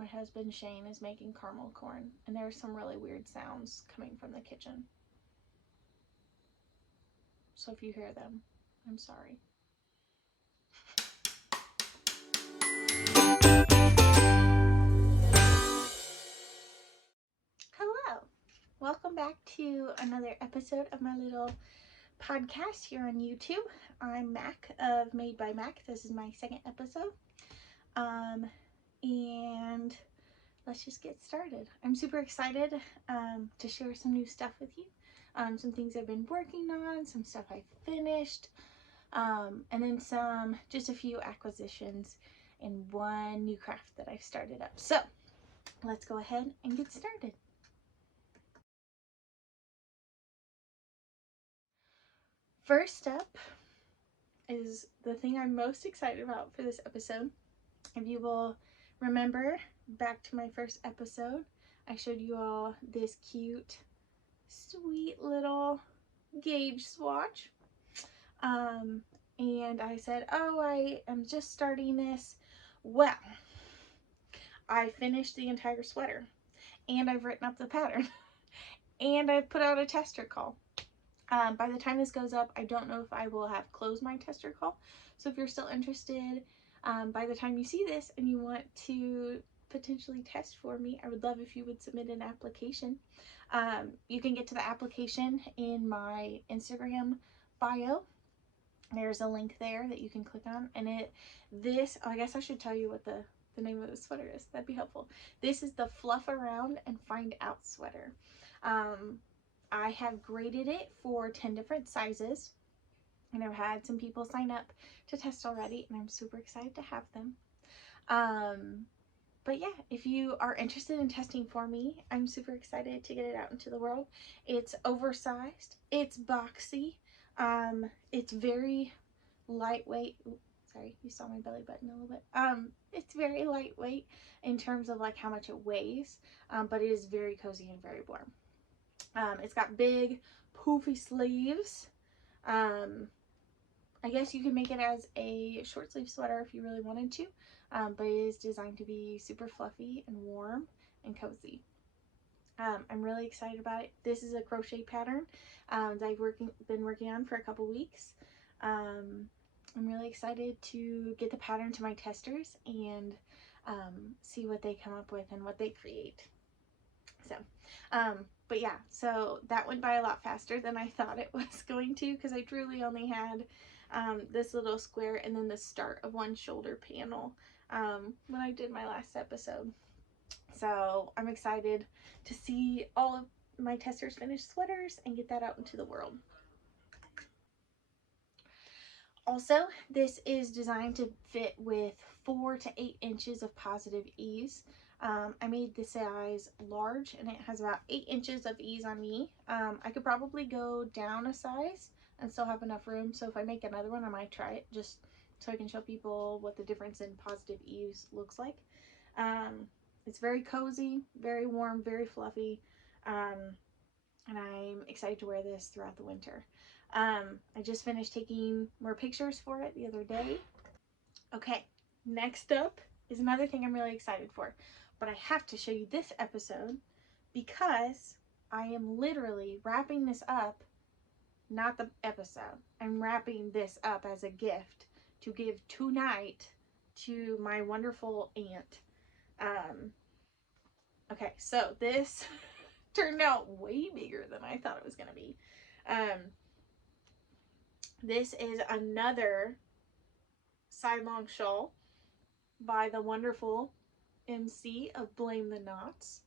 my husband Shane is making caramel corn, and there are some really weird sounds coming from the kitchen. So if you hear them, I'm sorry. Hello, welcome back to another episode of my little podcast here on YouTube. I'm Mac of Made by Mac. This is my second episode. And let's just get started. I'm super excited to share some new stuff with you. Some things I've been working on, some stuff I finished, and then just a few acquisitions and one new craft that I've started up. So let's go ahead and get started. First up is the thing I'm most excited about for this episode. If you will remember back to my first episode, I showed you all this cute, sweet little gauge swatch. And I said, oh, I am just starting this. Well, I finished the entire sweater, and I've written up the pattern, and I've put out a tester call. By the time this goes up, I don't know if I will have closed my tester call. So if you're still interested, by the time you see this and you want to potentially test for me, I would love if you would submit an application. You can get to the application in my Instagram bio. There's a link there that you can click on, and I guess I should tell you what the name of the sweater is. That'd be helpful. This is the Fluff Around and Find Out sweater. I have graded it for 10 different sizes, and I've had some people sign up to test already, and I'm super excited to have them. But yeah, if you are interested in testing for me, I'm super excited to get it out into the world. It's oversized, it's boxy, it's very lightweight. Sorry, you saw my belly button a little bit. It's very lightweight in terms of like how much it weighs, but it is very cozy and very warm. It's got big poofy sleeves. I guess you could make it as a short sleeve sweater if you really wanted to, but it is designed to be super fluffy and warm and cozy. I'm really excited about it. This is a crochet pattern that I've been working on for a couple weeks. I'm really excited to get the pattern to my testers and see what they come up with and what they create. So, but yeah, so that went by a lot faster than I thought it was going to, because I truly only had this little square and then the start of one shoulder panel when I did my last episode. So I'm excited to see all of my testers finished sweaters and get that out into the world. Also, this is designed to fit with 4 to 8 inches of positive ease. I made the size large, and it has about 8 inches of ease on me. I could probably go down a size and still have enough room. So if I make another one, I might try it just so I can show people what the difference in positive ease looks like. It's very cozy, very warm, very fluffy. And I'm excited to wear this throughout the winter. I just finished taking more pictures for it the other day. Okay, next up is another thing I'm really excited for, but I have to show you this episode because I am literally wrapping this up, not the episode. I'm wrapping this up as a gift to give tonight to my wonderful aunt. Okay, so this turned out way bigger than I thought it was going to be. This is another Sidelong shawl by the wonderful MC of Blame the Knots.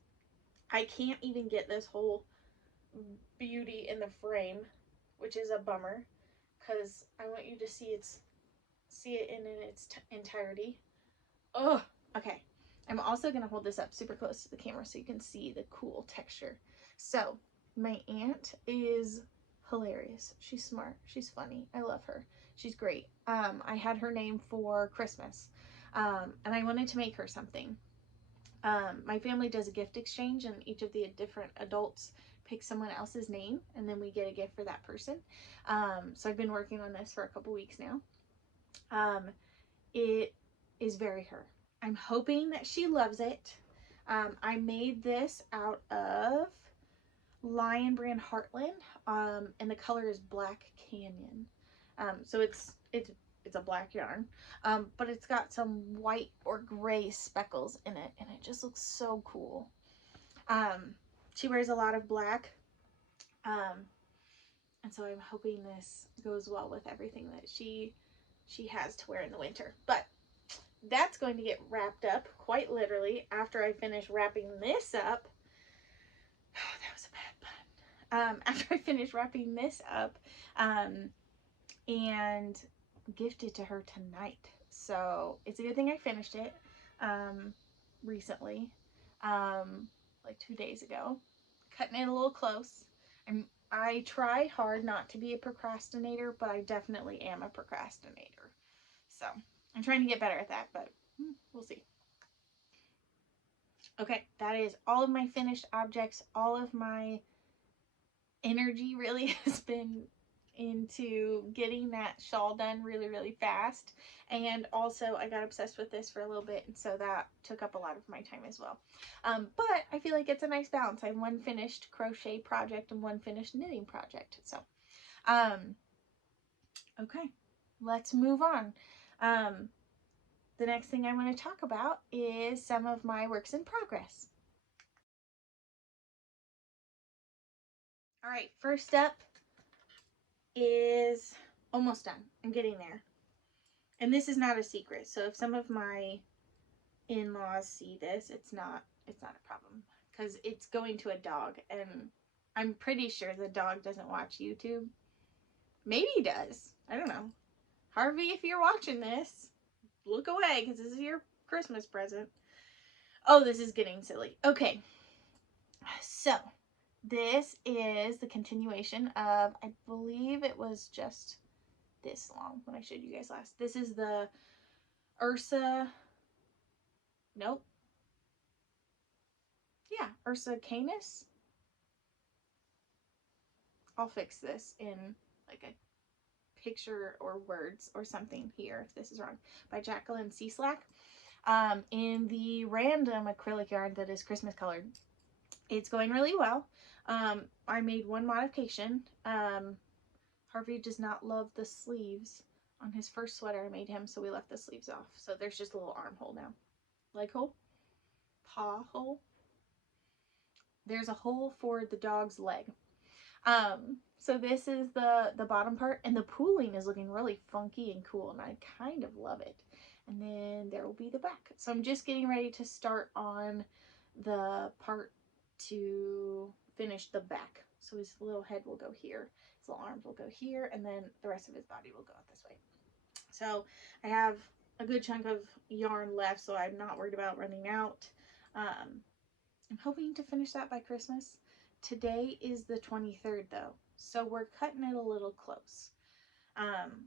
I can't even get this whole beauty in the frame, which is a bummer, because I want you to see it in its entirety. Oh, okay. I'm also going to hold this up super close to the camera so you can see the cool texture. So, my aunt is hilarious. She's smart. She's funny. I love her. She's great. I had her name for Christmas, and I wanted to make her something. My family does a gift exchange, and each of the different adults pick someone else's name, and then we get a gift for that person. So I've been working on this for a couple weeks now. It is very her. I'm hoping that she loves it. I made this out of Lion brand Heartland, and the color is Black Canyon. So it's a black yarn, but it's got some white or gray speckles in it, and it just looks so cool. She wears a lot of black, and so I'm hoping this goes well with everything that she has to wear in the winter. But that's going to get wrapped up quite literally after I finish wrapping this up. Oh, that was a bad pun. After I finish wrapping this up, and gift it to her tonight. So it's a good thing I finished it recently, like 2 days ago. Cutting it a little close. I try hard not to be a procrastinator, but I definitely am a procrastinator. So I'm trying to get better at that, but we'll see. Okay, that is all of my finished objects. All of my energy really has been into getting that shawl done really, really fast. And also I got obsessed with this for a little bit, and so that took up a lot of my time as well. But I feel like it's a nice balance. I have one finished crochet project and one finished knitting project. So, okay, let's move on. The next thing I want to talk about is some of my works in progress. All right, first up is almost done. I'm getting there. And this is not a secret. So if some of my in-laws see this, it's not a problem, because it's going to a dog, and I'm pretty sure the dog doesn't watch YouTube. Maybe he does. I don't know. Harvey, if you're watching this, look away, because this is your Christmas present. Oh, this is getting silly. Okay. So this is the continuation of, I believe it was just this long when I showed you guys last. This is the Ursa, nope. Yeah, Ursa Canis. I'll fix this in like a picture or words or something here if this is wrong. By Jacqueline Cieslak. In the random acrylic yarn that is Christmas colored. It's going really well. I made one modification. Harvey does not love the sleeves on his first sweater I made him, so we left the sleeves off. So there's just a little armhole now. Leg hole? Paw hole? There's a hole for the dog's leg. So this is the bottom part, and the pooling is looking really funky and cool, and I kind of love it. And then there will be the back. So I'm just getting ready to start on the part to finish the back. So his little head will go here, his little arms will go here, and then the rest of his body will go out this way. So I have a good chunk of yarn left, so I'm not worried about running out. I'm hoping to finish that by Christmas. Today is the 23rd though, so we're cutting it a little close.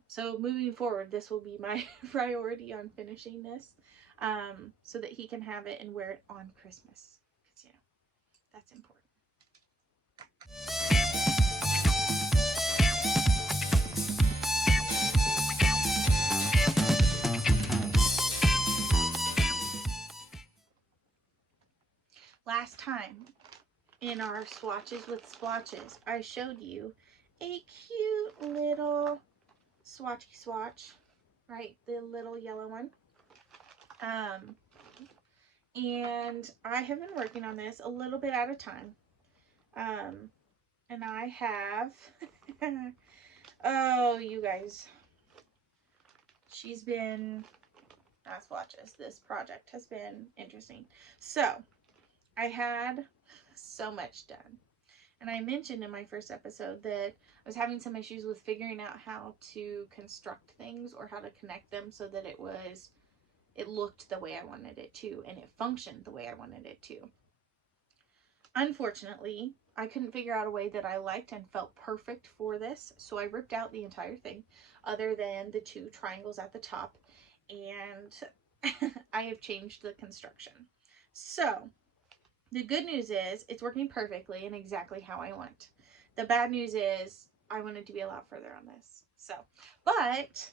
So moving forward, this will be my priority on finishing this, so that he can have it and wear it on Christmas, because you know, that's important. Last time in our swatches with splotches, I showed you a cute little swatchy swatch, right? The little yellow one. And I have been working on this a little bit at a time. And I have, oh, you guys, she's been, not swatches, this project has been interesting. So I had so much done. And I mentioned in my first episode that I was having some issues with figuring out how to construct things or how to connect them so that it looked the way I wanted it to, and it functioned the way I wanted it to. Unfortunately, I couldn't figure out a way that I liked and felt perfect for this, so I ripped out the entire thing, other than the 2 triangles at the top, and I have changed the construction. So the good news is it's working perfectly and exactly how I want. The bad news is I wanted to be a lot further on this. So, but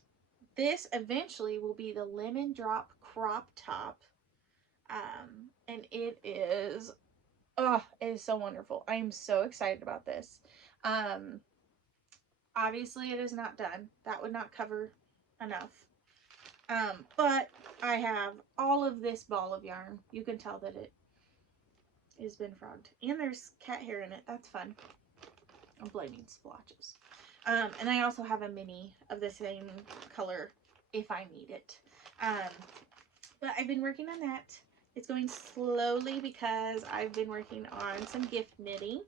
this eventually will be the lemon drop crop top And it is, oh, it is so wonderful. I am so excited about this. Um, Obviously it is not done. That would not cover enough. But I have all of this ball of yarn. You can tell that it has been frogged. And there's cat hair in it. That's fun. I'm blaming splotches. And I also have a mini of the same color if I need it. But I've been working on that. It's going slowly because I've been working on some gift knitting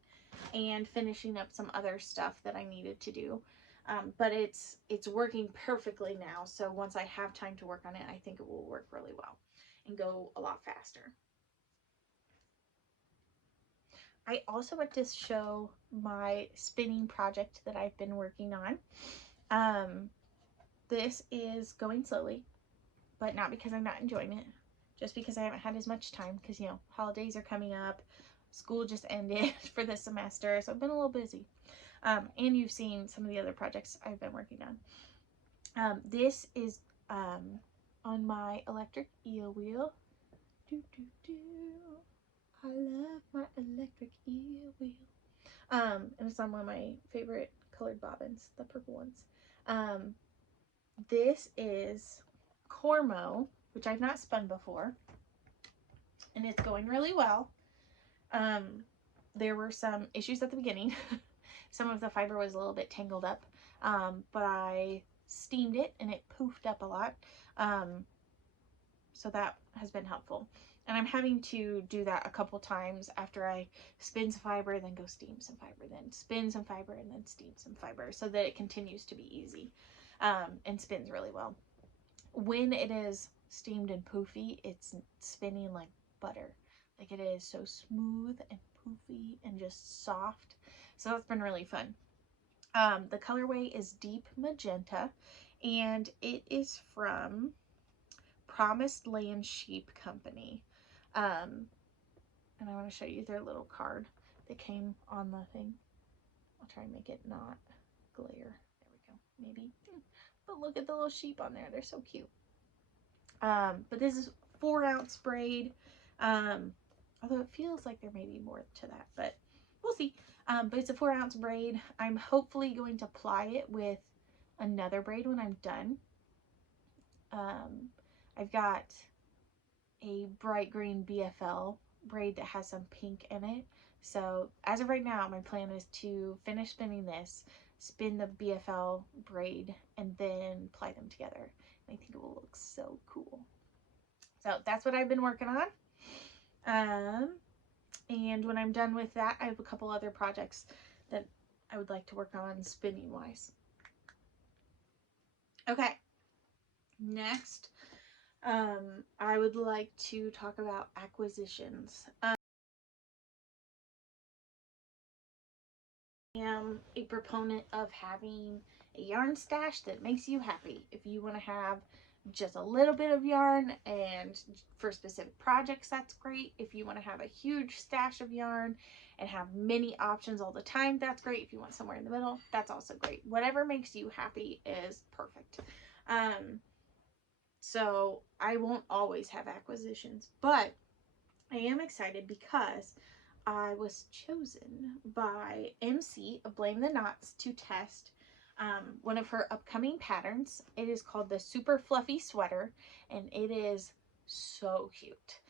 and finishing up some other stuff that I needed to do. But it's working perfectly now. So once I have time to work on it, I think it will work really well and go a lot faster. I also want to show my spinning project that I've been working on. This is going slowly, but not because I'm not enjoying it, just because I haven't had as much time because, you know, holidays are coming up. School just ended for the semester, so I've been a little busy. And you've seen some of the other projects I've been working on. This is on my electric eel wheel. Do, do, do. I love my electric eel wheel. And it's on one of my favorite colored bobbins, the purple ones. This is Cormo, which I've not spun before, and it's going really well. There were some issues at the beginning. Some of the fiber was a little bit tangled up, but I steamed it and it poofed up a lot. So that has been helpful. And I'm having to do that a couple times after I spin some fiber, then go steam some fiber, then spin some fiber, and then steam some fiber, so that it continues to be easy and spins really well. When it is steamed and poofy, it's spinning like butter. Like, it is so smooth and poofy and just soft. So that's been really fun. The colorway is Deep Magenta, and it is from Promised Land Sheep Company. And I want to show you their little card that came on the thing. I'll try and make it not glare. There we go, maybe. But look at the little sheep on there. They're so cute. But this is 4-ounce braid. Although it feels like there may be more to that, but we'll see. But it's a 4-ounce braid. I'm hopefully going to ply it with another braid when I'm done. I've got a bright green BFL braid that has some pink in it. So as of right now, my plan is to finish spinning this, spin the BFL braid, and then ply them together. And I think it will look so cool. So that's what I've been working on. And when I'm done with that, I have a couple other projects that I would like to work on spinning wise. Okay, next, I would like to talk about acquisitions. I am a proponent of having a yarn stash that makes you happy. If you want to have just a little bit of yarn and for specific projects, that's great. If you want to have a huge stash of yarn and have many options all the time, that's great. If you want somewhere in the middle, that's also great. Whatever makes you happy is perfect. So I won't always have acquisitions, but I am excited because I was chosen by MC of Blame the Knots to test one of her upcoming patterns. It is called the Super Fluffy Sweater, and it is so cute.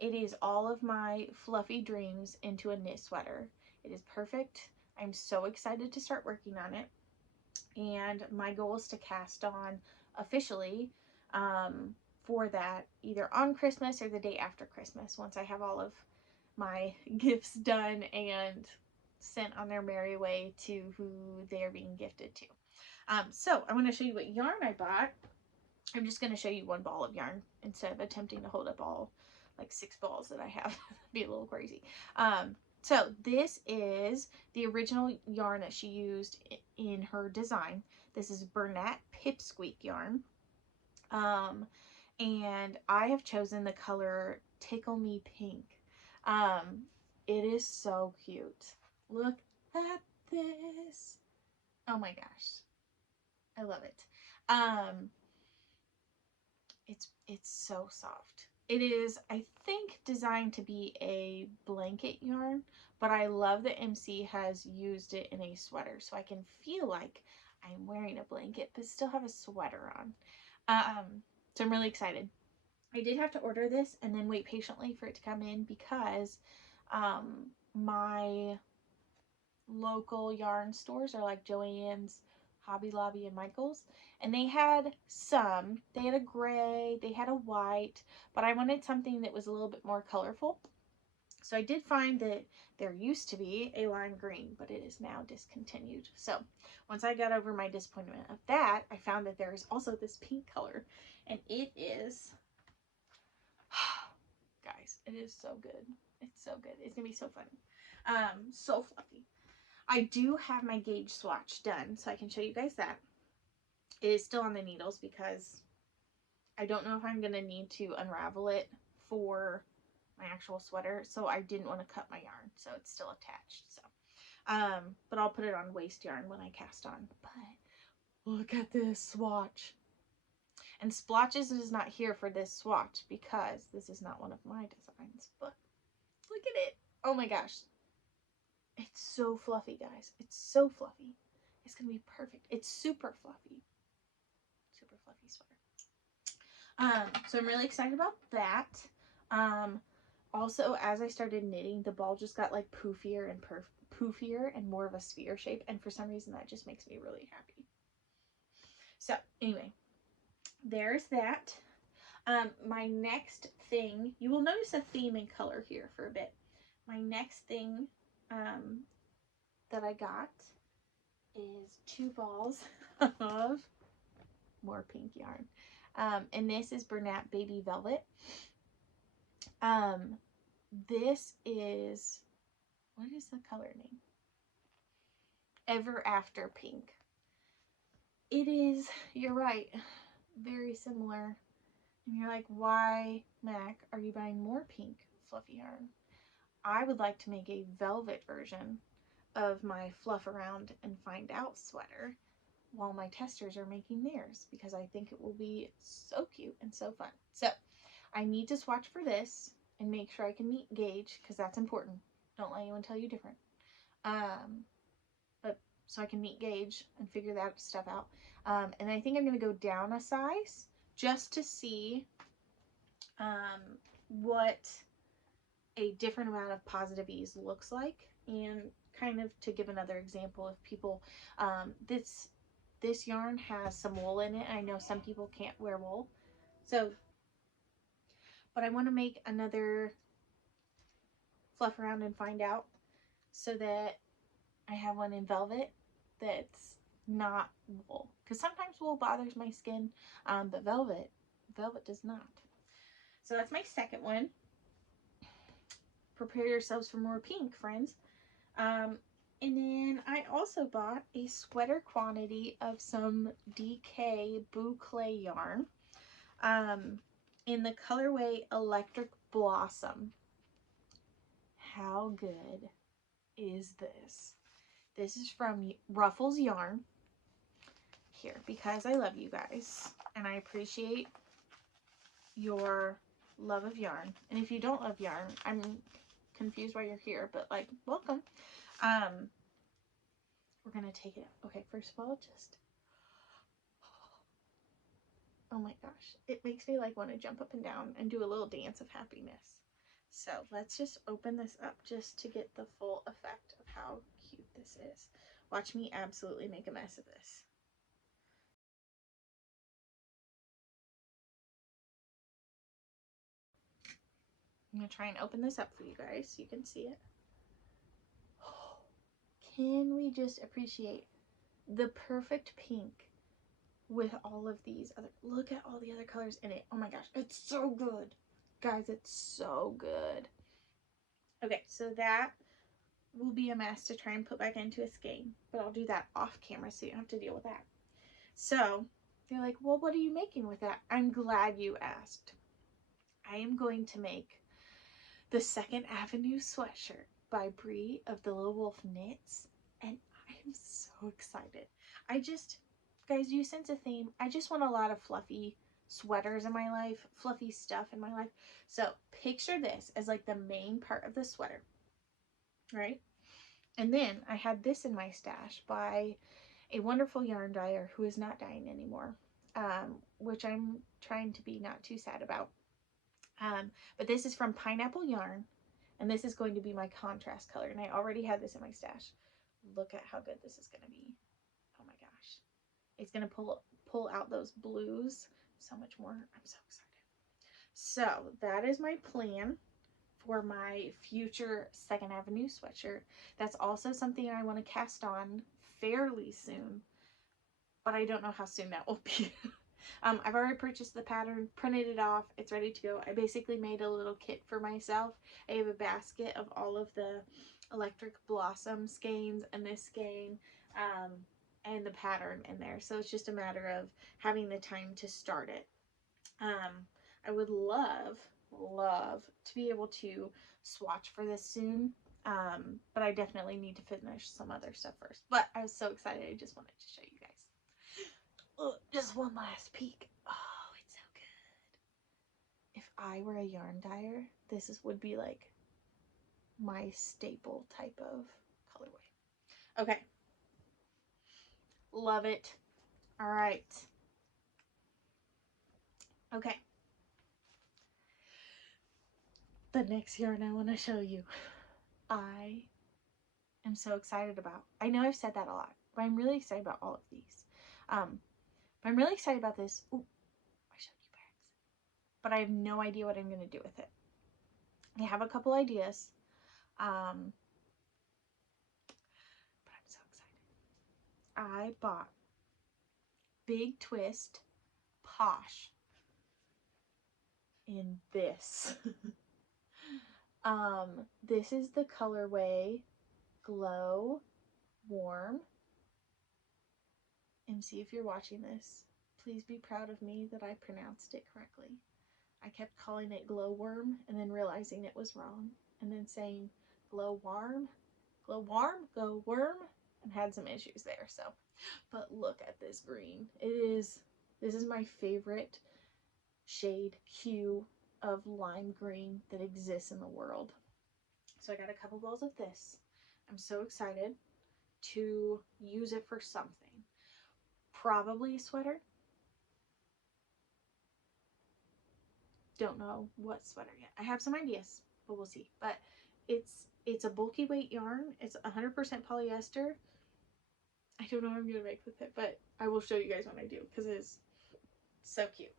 It is all of my fluffy dreams into a knit sweater. It is perfect. I'm so excited to start working on it. And my goal is to cast on officially for that either on Christmas or the day after Christmas, once I have all of my gifts done and sent on their merry way to who they're being gifted to. So I'm going to show you what yarn I bought. I'm just going to show you one ball of yarn instead of attempting to hold up all like 6 balls that I have. It'd be a little crazy. So this is the original yarn that she used in her design. This is Bernat Pipsqueak yarn. And I have chosen the color Tickle Me Pink. It is so cute. Look at this. Oh my gosh. I love it. It's so soft. It is, I think, designed to be a blanket yarn, but I love that MC has used it in a sweater, so I can feel like I'm wearing a blanket, but still have a sweater on. So I'm really excited. I did have to order this and then wait patiently for it to come in because my local yarn stores are like Joann's, Hobby Lobby, and Michael's, and they had some. They had a gray, they had a white, but I wanted something that was a little bit more colorful. So I did find that there used to be a lime green, but it is now discontinued. So once I got over my disappointment of that, I found that there is also this pink color, and it is, guys, it is so good. It's so good. It's gonna be so fun. So fluffy. I do have my gauge swatch done, so I can show you guys that. It is still on the needles because I don't know if I'm gonna need to unravel it for my actual sweater, so I didn't want to cut my yarn, so it's still attached. So but I'll put it on waste yarn when I cast on. But look at this swatch. And splotches is not here for this swatch because this is not one of my designs, but look at it. Oh my gosh, it's so fluffy, guys. It's so fluffy. It's gonna be perfect. It's super fluffy. Super fluffy sweater. So I'm really excited about that. Also, as I started knitting, the ball just got like poofier and more of a sphere shape, and for some reason that just makes me really happy. So anyway, there's that. My next thing, you will notice a theme in color here for a bit. My next thing that I got is 2 balls of more pink yarn. And this is Bernat Baby Velvet. This is, what is the color name? Ever After Pink. It is, you're right, very similar. And you're like, why, Mac, are you buying more pink fluffy yarn? I would like to make a velvet version of my Fluff Around and Find Out sweater while my testers are making theirs, because I think it will be so cute and so fun. So I need to swatch for this and make sure I can meet gauge, because that's important. Don't let anyone tell you different. But so I can meet gauge and figure that stuff out. And I think I'm going to go down a size just to see what a different amount of positive ease looks like, and kind of to give another example of people, this yarn has some wool in it. I know some people can't wear wool, so, but I want to make another Fluff Around and Find Out so that I have one in velvet that's not wool, because sometimes wool bothers my skin, but velvet does not. So that's my second one. Prepare yourselves for more pink, friends. And then I also bought a sweater quantity of some DK Boucle yarn in the colorway Electric Blossom. How good is this? This is from Ruffles Yarn. Here, because I love you guys and I appreciate your love of yarn. And if you don't love yarn, I'm confused why you're here, but like, welcome. We're gonna take it. Okay, first of all, just, oh my gosh, it makes me like want to jump up and down and do a little dance of happiness. So let's just open this up just to get the full effect of how cute this is. Watch me absolutely make a mess of this. I'm gonna try and open this up for you guys so you can see it. Can we just appreciate the perfect pink with all of these other, look at all the other colors in it. Oh my gosh, it's so good. Guys, it's so good. Okay, so that will be a mess to try and put back into a skein, but I'll do that off camera so you don't have to deal with that. So you're like, well, what are you making with that? I'm glad you asked. I am going to make the Second Avenue sweatshirt by Brie of the Little Wolf Knits, and I'm so excited. Guys, you sense a theme. I just want a lot of fluffy sweaters in my life, fluffy stuff in my life. So picture this as like the main part of the sweater, right? And then I had this in my stash by a wonderful yarn dyer who is not dyeing anymore, which I'm trying to be not too sad about. But this is from Pineapple Yarn, and this is going to be my contrast color, and I already had this in my stash. Look at how good this is going to be. Oh my gosh. It's going to pull out those blues so much more. I'm so excited. So that is my plan for my future 2nd Avenue sweatshirt. That's also something I want to cast on fairly soon, but I don't know how soon that will be. I've already purchased the pattern, printed it off, it's ready to go. I basically made a little kit for myself. I have a basket of all of the Electric Blossom skeins and this skein, and the pattern in there. So it's just a matter of having the time to start it. I would love to be able to swatch for this soon, but I definitely need to finish some other stuff first. But I was so excited, I just wanted to show you guys. Just one last peek. Oh, it's so good. If I were a yarn dyer, would be like my staple type of colorway. Okay. Love it. All right. Okay. The next yarn I want to show you, I am so excited about. I know I've said that a lot, but I'm really excited about all of these. But I'm really excited about this. Ooh, I showed you bags. But I have no idea what I'm going to do with it. I have a couple ideas. But I'm so excited. I bought Big Twist Posh in this. This is the colorway Glow Warm. MC, if you're watching this, please be proud of me that I pronounced it correctly. I kept calling it Glowworm and then realizing it was wrong, and then saying Glow Warm, Glow Worm, and had some issues there. So, but look at this green. This is my favorite shade hue of lime green that exists in the world. So I got a couple balls of this. I'm so excited to use it for something. Probably a sweater. Don't know what sweater yet. I have some ideas, but we'll see. But it's a bulky weight yarn. It's 100% polyester. I don't know what I'm gonna make with it, but I will show you guys when I do, because it's so cute.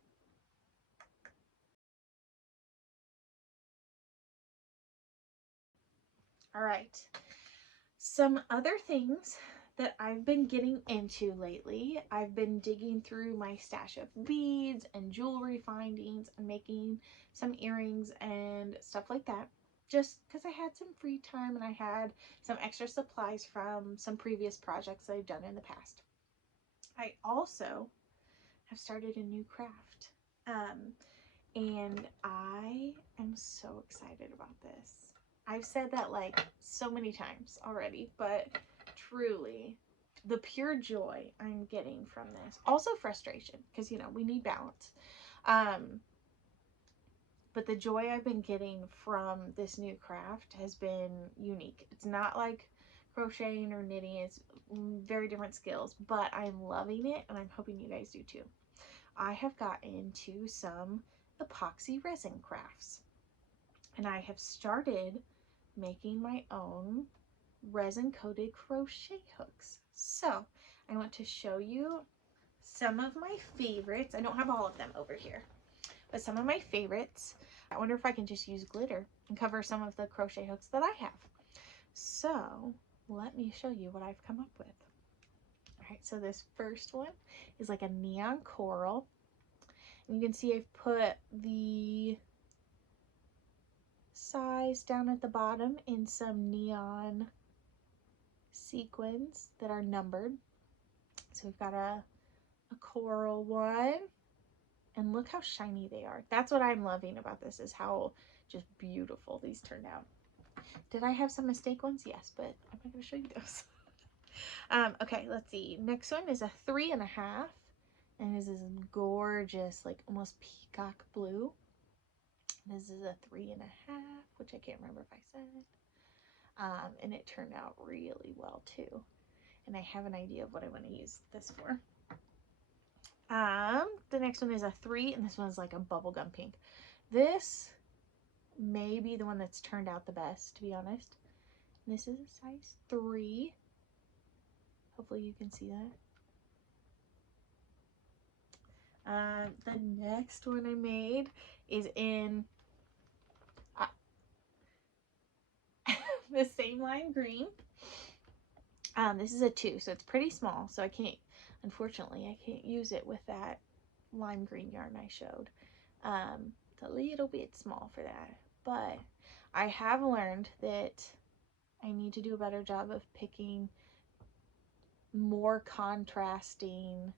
All right. Some other things that I've been getting into lately, I've been digging through my stash of beads and jewelry findings and making some earrings and stuff like that, just because I had some free time and I had some extra supplies from some previous projects that I've done in the past. I also have started a new craft, and I am so excited about this. I've said that like so many times already, but truly the pure joy I'm getting from this, also frustration, because you know we need balance, but the joy I've been getting from this new craft has been unique. It's not like crocheting or knitting, it's very different skills, but I'm loving it and I'm hoping you guys do too. I have got into some epoxy resin crafts, and I have started making my own resin coated crochet hooks. So I want to show you some of my favorites. I don't have all of them over here, but some of my favorites. I wonder if I can just use glitter and cover some of the crochet hooks that I have. So let me show you what I've come up with. All right, so this first one is like a neon coral. And you can see I've put the size down at the bottom in some neon sequins that are numbered. So we've got a coral one, and look how shiny they are. That's what I'm loving about this, is how just beautiful these turned out. Did I have some mistake ones? Yes, but I'm not going to show you those. Okay, let's see. Next one is a 3.5 And this is gorgeous, like almost peacock blue. This is a 3.5, which I can't remember if I said. And it turned out really well too. And I have an idea of what I want to use this for. The next one is a 3, and this one's like a bubblegum pink. This may be the one that's turned out the best, to be honest. This is a size 3. Hopefully you can see that. The next one I made is in the same lime green. This is a 2, so it's pretty small, so I can't, unfortunately, I can't use it with that lime green yarn I showed. It's a little bit small for that, but I have learned that I need to do a better job of picking more contrasting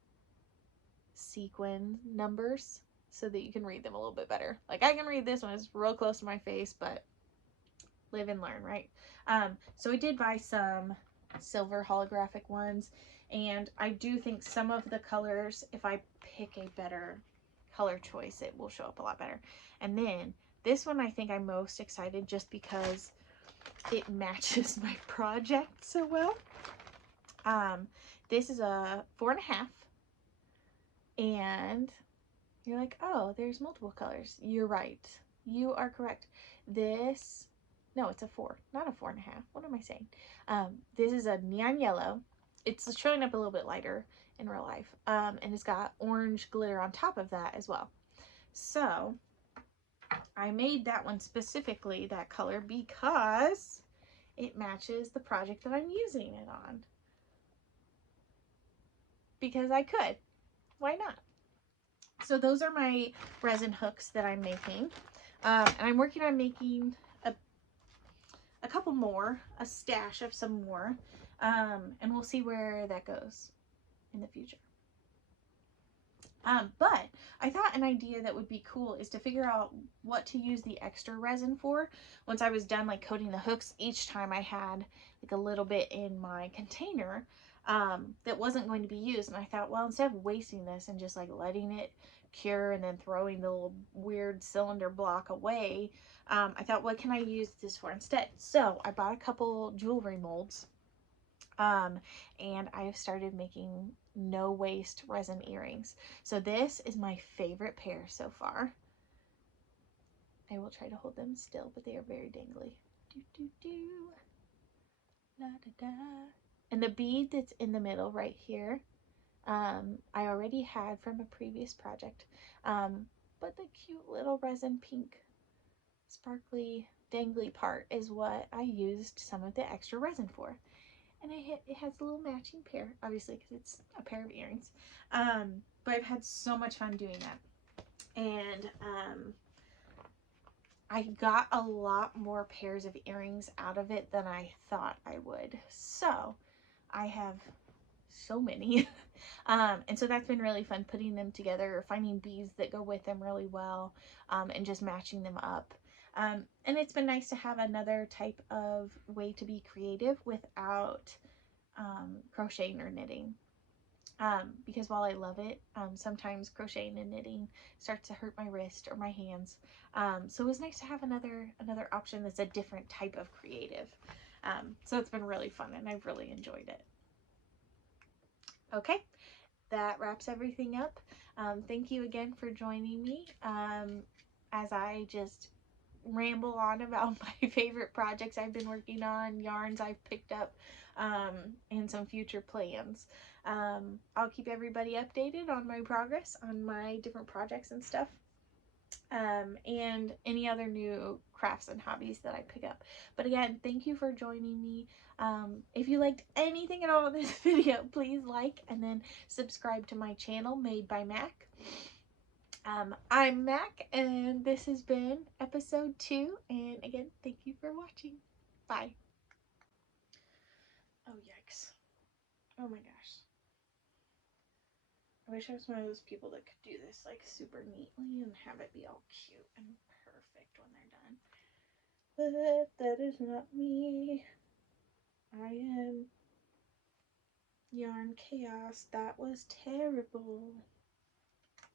sequin numbers so that you can read them a little bit better. Like I can read this one, it's real close to my face, but live and learn, right? So I did buy some silver holographic ones, and I do think some of the colors, if I pick a better color choice, it will show up a lot better. And then this one I think I'm most excited just because it matches my project so well. This is a 4.5, and you're like, oh, there's multiple colors. You're right. You are correct. This, no, it's a 4, not a 4.5. What am I saying? This is a neon yellow. It's showing up a little bit lighter in real life. And it's got orange glitter on top of that as well. So I made that one specifically that color because it matches the project that I'm using it on. Because I could. Why not? So those are my resin hooks that I'm making. And I'm working on making a couple more, a stash of some more. And we'll see where that goes in the future. But I thought an idea that would be cool is to figure out what to use the extra resin for. Once I was done like coating the hooks, each time I had like a little bit in my container that wasn't going to be used. And I thought, well, instead of wasting this and just like letting it cure and then throwing the little weird cylinder block away, I thought, what can I use this for instead? So I bought a couple jewelry molds. And I have started making no waste resin earrings. So this is my favorite pair so far. I will try to hold them still, but they are very dangly. Do, do, do. La, da, da. And the bead that's in the middle right here, I already had from a previous project. But the cute little resin pink sparkly dangly part is what I used some of the extra resin for. And it has a little matching pair, obviously, because it's a pair of earrings. But I've had so much fun doing that. And I got a lot more pairs of earrings out of it than I thought I would. So I have so many. And so that's been really fun, putting them together, finding beads that go with them really well, and just matching them up. And it's been nice to have another type of way to be creative without crocheting or knitting. Because while I love it, sometimes crocheting and knitting starts to hurt my wrist or my hands. So it was nice to have another option that's a different type of creative. So it's been really fun and I've really enjoyed it. Okay, that wraps everything up. Thank you again for joining me as I just ramble on about my favorite projects I've been working on, yarns I've picked up, and some future plans. I'll keep everybody updated on my progress on my different projects and stuff, and any other new crafts and hobbies that I pick up. But again, thank you for joining me. If you liked anything at all in this video, please like and then subscribe to my channel, Made by Mac. I'm Mac, and this has been episode 2, and again, thank you for watching. Bye. Oh, yikes. Oh my gosh. I wish I was one of those people that could do this like super neatly and have it be all cute and perfect when they're done. But that is not me. I am yarn chaos. That was terrible.